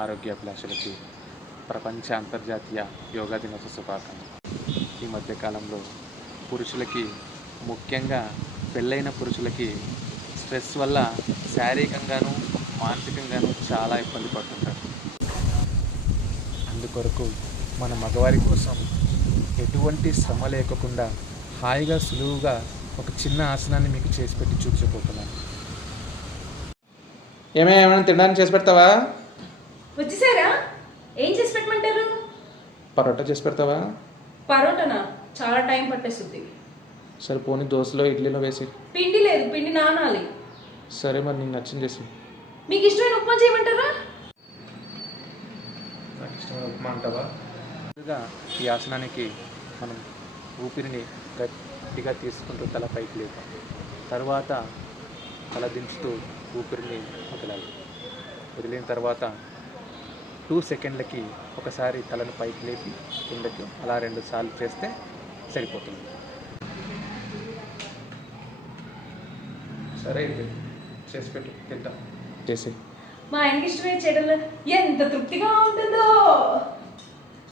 ఆరోగ్యాభిలాషులకి ప్రపంచ అంతర్జాతీయ యోగా దినోత్సవ శుభాకాంక్షలు. ఈ మధ్యకాలంలో పురుషులకి, ముఖ్యంగా పెళ్ళైన పురుషులకి స్ట్రెస్ వల్ల శారీరకంగాను మానసికంగాను చాలా ఇబ్బంది పడుతుంటారు. అందుకొరకు మన మగవారి కోసం ఎటువంటి శ్రమ లేకుండా హాయిగా సులువుగా ఒక చిన్న ఆసనాన్ని మీకు చేసి పెట్టి చూపించబోతున్నాను. ఏమైనా తినడానికి చేసి పెడతావా? వచ్చేసారా? ఏం చేసి పెట్టమంటారు? పరోటా చేసి పెడతావా? పరోటానా? చాలా టైం పట్టేస్తుంది. సరే పోనీ దోశలో ఇడ్లీలో వేసి. పిండి లేదు, పిండి నానాలి. సరే మరి నీకు నచ్చింది చేసి. మీకు ఇష్టమైన ఉప్మా చేయమంటారా? నాకు ఇష్టమైన ఉప్మా అంటావా? ముందుగా ఈ ఆసనానికి మనం ఊపిరిని గట్టిగా తీసుకుంటూ తల పైకి లేపాం. తర్వాత తల దించుతూ ఊపిరిని వదలాలి. వదిలిన తర్వాత 2 సెకండ్లకి ఒకసారి తలను పైకి లేపి కిందకి అలా 2 సార్లు చేస్తే సరిపోతుంది. సరే అయితే చేసి పెట్టు, తింటాం. చేసి మా ఆయనకి ఇష్టమైన చేయడంలో ఎంత తృప్తిగా ఉంటుందో.